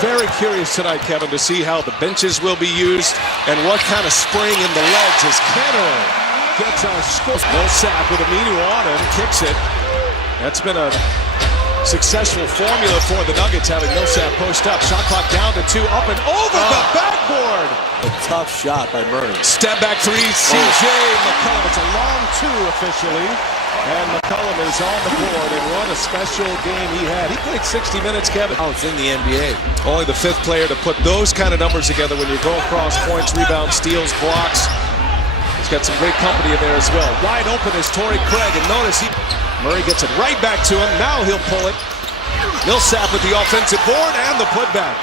Very curious tonight, Kevin, to see how the benches will be used and what kind of spring in the legs as Kenner gets our score. Millsap with Aminu on him, kicks it. That's been a successful formula for the Nuggets, having Millsap post up. Shot clock down to 2, up and over the backboard. A tough shot by Murray. Step back 3, CJ McCollum. It's a long 2 officially. And McCollum is on the board, and what a special game he had. He played 60 minutes, Kevin. Oh, it's in the NBA. Only the 5th player to put those kind of numbers together when you go across points, rebounds, steals, blocks. He's got some great company in there as well. Wide open is Torrey Craig, and notice Murray gets it right back to him. Now he'll pull it. Millsap with the offensive board and the putback.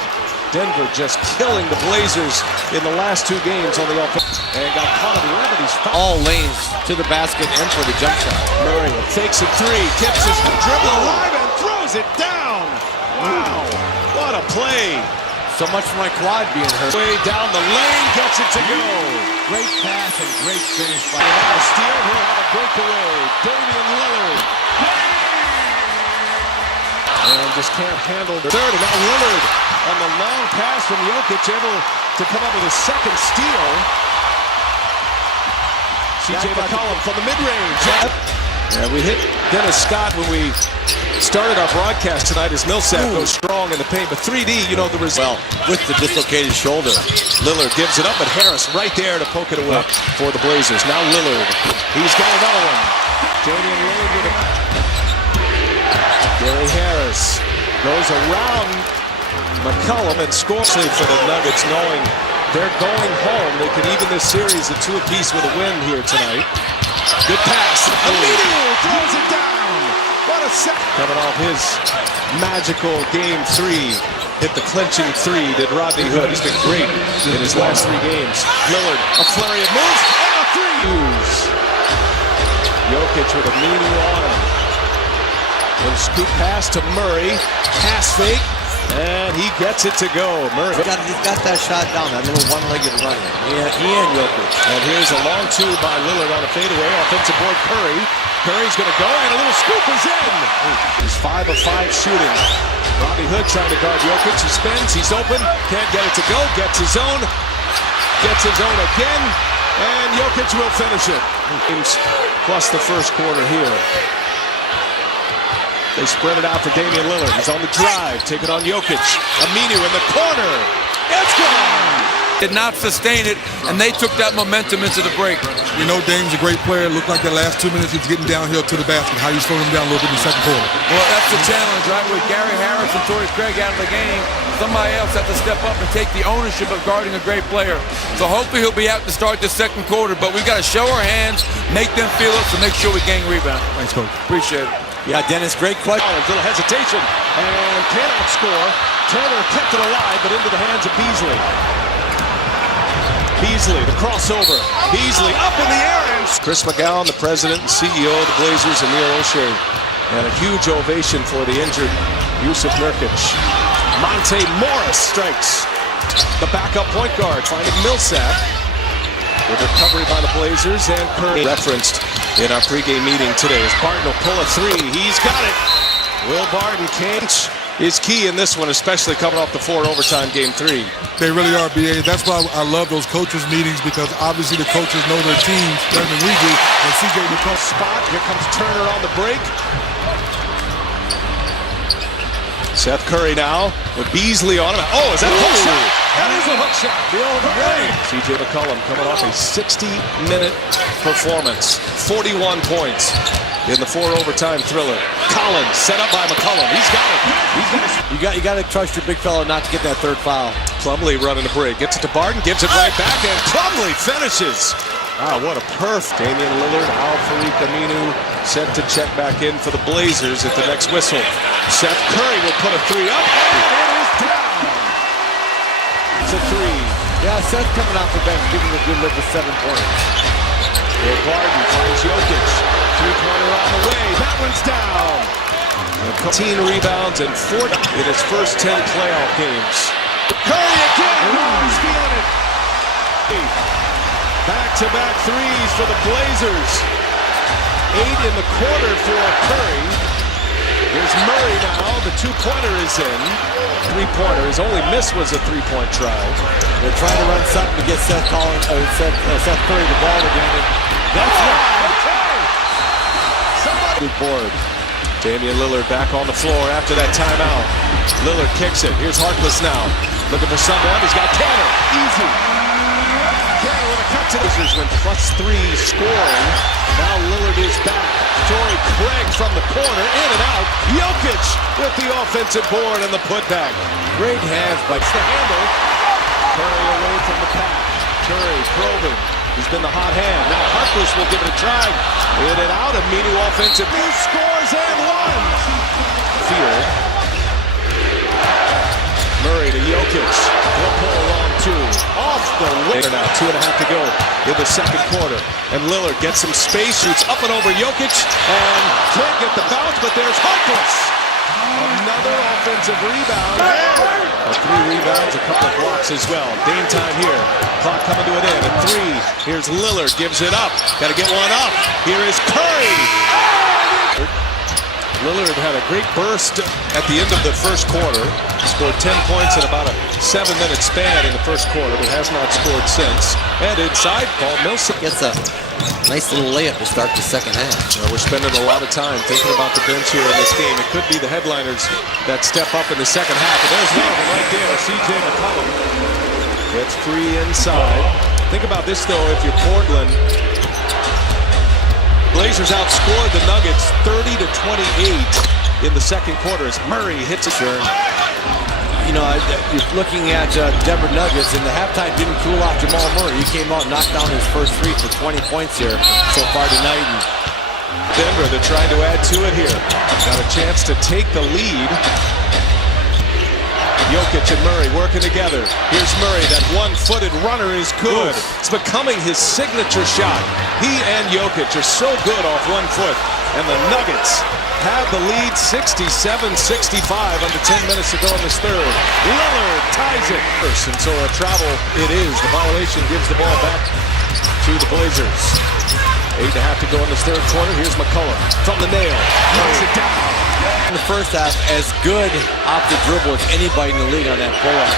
Denver just killing the Blazers in the last 2 games on the offense. And got caught in the air, but he's all lanes to the basket and for the jump shot. Murray fakes a 3, Kips his dribble alive and throws it down. Wow, what a play. So much for my quad being hurt. Way down the lane, gets it to go. Great pass and great finish by now steal, he'll have a breakaway. Damian Lillard. And just can't handle the third, and now Lillard on the long pass from Jokic, able to come up with a second steal. CJ McCollum from the mid-range. Yeah, we hit Dennis Scott when we started our broadcast tonight as Millsap goes strong in the paint. But 3D, you know the result. With the dislocated shoulder. Lillard gives it up, but Harris right there to poke it away for the Blazers. Now Lillard. He's got another one. Damian Lillard with it. Gary Harris goes around McCollum and scores for the Nuggets, knowing they're going home. They could even this series at 2 apiece with a win here tonight. Good pass. Aminu throws it down. What a set. Coming off his magical game 3. Hit the clinching 3, did Rodney Hood. He's been great in his last 3 games. Lillard, a flurry of moves, and a 3. Jokic with Aminu on him. Little scoop pass to Murray. Pass fake. And he gets it to go. Murray. He's got that shot down, that little one-legged runner. Yeah, he and Jokic. And here's a long 2 by Lillard on a fadeaway. Offensive board Curry. Curry's going to go, and a little scoop is in. He's 5 of 5 shooting. Rodney Hood trying to guard Jokic. He spins. He's open. Can't get it to go. Gets his own. Gets his own again. And Jokic will finish it. Plus the first quarter here. They spread it out for Damian Lillard. He's on the drive. Take it on Jokic. Aminu in the corner. It's gone. Did not sustain it, and they took that momentum into the break. You know, Dame's a great player. Looked like the last 2 minutes he's getting downhill to the basket. How you slow him down a little bit in the second quarter. Well, that's the challenge, right? With Gary Harris and Torrey Craig out of the game, somebody else has to step up and take the ownership of guarding a great player. So hopefully he'll be out to start the second quarter, but we've got to show our hands, make them feel it, to make sure we gain rebound. Thanks, Coach. Appreciate it. Yeah, Dennis, great question. Little hesitation, and cannot score. Turner kept it alive, but into the hands of Beasley. Beasley, the crossover. Beasley up in the air, and Chris McGowan, the president and CEO of the Blazers, and Neil O'Shea. And a huge ovation for the injured Yusuf Nurkic. Monte Morris strikes. The backup point guard, finding Millsap. With recovery by the Blazers, and Curry referenced in our pregame meeting today. As Barton will pull a 3. He's got it. Will Barton can't is key in this one, especially coming off the 4 overtime game 3. They really are, BA. That's why I love those coaches' meetings, because obviously the coaches know their teams better than we do. And CJ McCollum spot. Here comes Turner on the break. Seth Curry now with Beasley on him. Oh, is that a hook shot? That is a hook shot. The old range. CJ McCollum coming off a 60-minute performance. 41 points in the 4 overtime thriller. Collins set up by McCollum. He's got it. You got to trust your big fella not to get that 3rd foul. Plumlee running the break. Gets it to Barton. Gives it right back, and Plumlee finishes. Wow, what a perf. Damian Lillard, Al-Farouq Aminu set to check back in for the Blazers at the next whistle. Seth Curry will put a 3 up, and it is down. It's a 3. Yeah, Seth coming off the bench, giving a good lift with 7 points. Will Barton finds Jokic. 3-pointer on the way. That one's down. 15 rebounds and 40 in his first 10 playoff games. Curry again. He's feeling it. Back-to-back 3s for the Blazers. 8 in the quarter for Curry. Here's Murray now. The two-pointer is in. Three-pointer. His only miss was a three-point try. They're trying to run something to get Seth Curry the ball again. And that's good board. Damian Lillard back on the floor after that timeout. Lillard kicks it. Here's Harkless now. Looking for someone. He's got Canner. Easy. Canner with a cut to the Blazers went +3 scoring. Now Lillard is back. Torrey Craig from the corner. In and out. Jokic with the offensive board and the putback. Great hands by The handle. Curry away from the pack. Curry probing. He's been the hot hand. Now Harkless will give it a try. In and out. Immediate offensive. He scores and one. Field. Murray to Jokic. He'll pull along two. Off the wing. Now 2.5 to go in the second quarter. And Lillard gets some space. Shoots up and over Jokic. And can't get the bounce, but there's Harkless. Another offensive rebound. 3 rebounds, a couple of blocks as well. Game time here. Clock coming to an end. A 3. Here's Lillard. Gives it up. Got to get one up. Here is Curry. Lillard had a great burst at the end of the first quarter. Scored 10 points in about a 7-minute span in the first quarter, but has not scored since. And inside, Paul Millsap gets a nice little layup to start the second half. We're spending a lot of time thinking about the bench here in this game. It could be the headliners that step up in the second half. But there's one of them right there, C.J. McCollum. Gets free inside. Think about this, though, if you're Portland. Blazers outscored the Nuggets 30-28 in the second quarter as Murray hits a turn. You know, you're looking at Denver Nuggets, and the halftime didn't cool off Jamal Murray. He came out and knocked down his first 3 for 20 points here so far tonight. And Denver, they're trying to add to it here. Got a chance to take the lead. Jokic and Murray working together. Here's Murray. That one-footed runner is good. It's becoming his signature shot. He and Jokic are so good off 1 foot. And the Nuggets have the lead 67-65 under 10 minutes to go in this third. Lillard ties it. And so a travel it is. The violation gives the ball back to the Blazers. 8.5 to go in this third quarter. Here's McCollum from the nail. Knocks it down. in the first half, as good off the dribble as anybody in the league on that pull-up.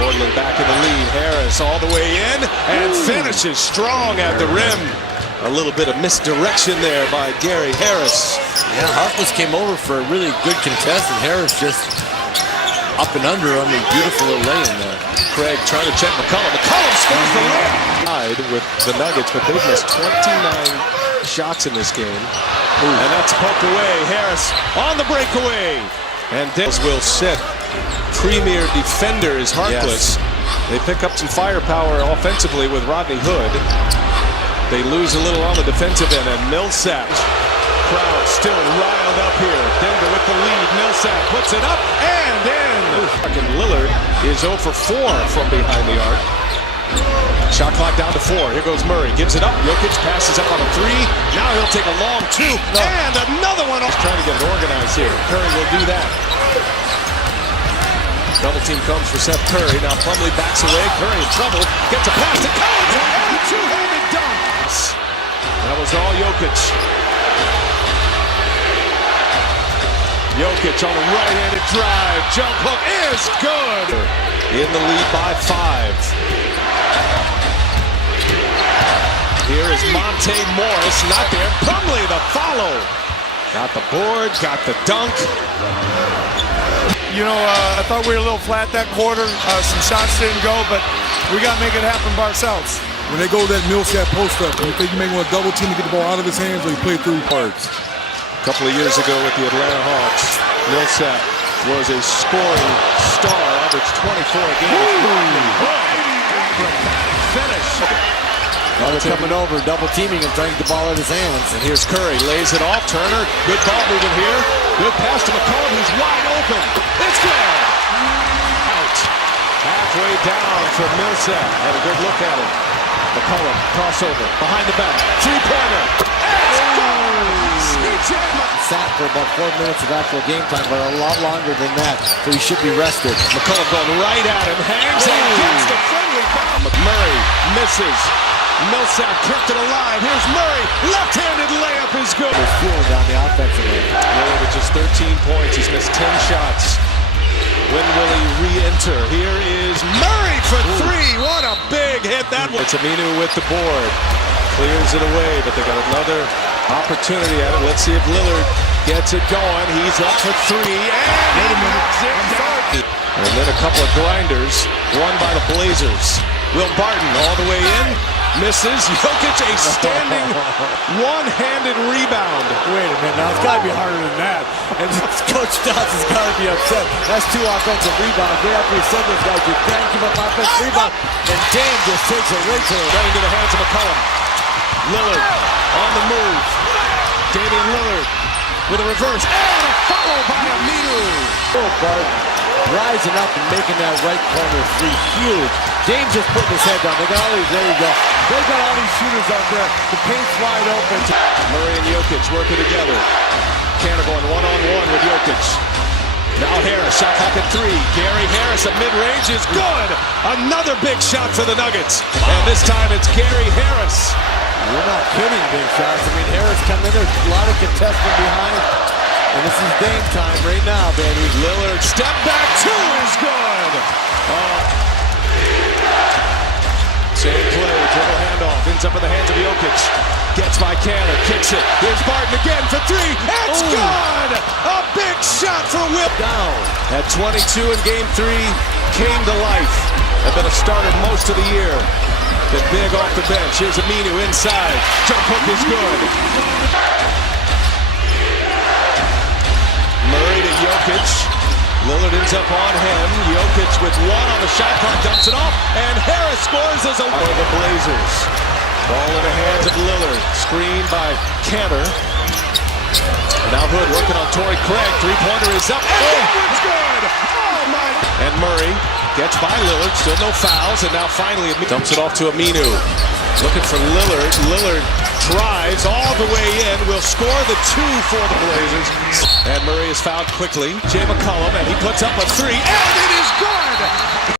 Portland back in the lead. Harris all the way in and finishes strong at the rim. A little bit of misdirection there by Gary Harris. Yeah, Harkless came over for a really good contest, and Harris just up and under him. A beautiful little lay in there. Craig trying to check McCollum. McCollum scores the layup. Tied with the Nuggets, but they've missed 29 shots in this game. And that's poked away. Harris on the breakaway. And Dennis will sit. Premier defender is Harkless. Yes. They pick up some firepower offensively with Rodney Hood. They lose a little on the defensive end, and Millsap. Crowd still riled up here. Denver with the lead. Millsap puts it up and in. And Lillard is 0 for 4 from behind the arc. Shot clock down to 4. Here goes Murray. Gives it up. Jokic passes up on a 3. Now he'll take a long 2. And another one. Trying to get it organized here. Curry will do that. Double team comes for Seth Curry. Now Plumlee backs away. Curry in trouble. Gets a pass to Collins. And a two-handed dunk. That was all Jokic. Jokic on a right-handed drive. Jump hook is good. In the lead by 5. Here is Monte Morris. Not there. Plumlee the follow. Got the board. Got the dunk. You know, I thought we were a little flat that quarter. Some shots didn't go, but we got to make it happen by ourselves. When they go that Millsap post up, you think you may want to double team to get the ball out of his hands, or you play through parts. A couple of years ago with the Atlanta Hawks, Millsap was a scoring star, averaged 24 a game. Finish. Now they're coming over, double teaming him, trying to get the ball out of his hands. And here's Curry, lays it off. Turner, good ball movement here. Good pass to McCollum, who's wide open. It's good. Out. Halfway down for Millsap. Had a good look at it. McCollum, crossover, behind the back. Three-pointer. It's good. Sat for about 4 minutes of actual game time, but a lot longer than that, so he should be rested. McCollum going right at him, hangs and gets the friendly foul. McMurray misses. Millsap kept it alive. Here's Murray. Left-handed layup is good. They're feeling down the offensive end. Lillard with just 13 points. He's missed 10 shots. When will he re-enter? Here is Murray for three. What a big hit that was. It's Aminu with the board. Clears it away, but they got another opportunity at it. Let's see if Lillard gets it going. He's up for three, and he knocks it down. And then a couple of grinders, won by the Blazers. Will Barton all the way in, misses. Jokic a standing one-handed rebound. Wait a minute, now it's got to be harder than that. And Coach Johnson's got to be upset. That's two offensive rebounds. Right after he said those guys, you can't give up offensive rebound. And Dame just takes it right to him. Right into the hands of McCollum. Lillard on the move. Damian Lillard with a reverse. And a follow by Aminu. Will Barton rising up and making that right corner three huge. Dame just putting his head down. They got all these, there you go. They got all these shooters out there. The paint's wide open. Murray and Jokic working together. Cantor going one-on-one with Jokic. Now Harris, shot clock at three. Gary Harris, a mid-range is good. Another big shot for the Nuggets. And this time it's Gary Harris. We're not kidding, big shots. I mean, Harris coming in. There's a lot of contesting behind. And this is Dame time right now, baby. Lillard, step back, two is good. Same play, dribble handoff, ends up in the hands of Jokic. Gets by Cantor, kicks it. Here's Barton again for three. It's good! A big shot for Will. Down. At 22 in game three, came to life. Had been a starter most of the year. Been big off the bench. Here's Aminu inside. Jump hook is good. Murray to Jokic. Lillard ends up on him. Jokic with one on the shot clock, dumps it off, and Harris scores as a for the Blazers. Ball in the hands of Lillard. Screen by Cantor. Now Hood working on Torrey Craig. Three-pointer is up. And it's good! Oh, my! And Murray gets by Lillard. Still no fouls. And now finally dumps it off to Aminu. Looking for Lillard. Lillard drives all the way in. Will score the two for the Blazers. And Murray is fouled quickly. Jay McCollum, and he puts up a three. And it is good!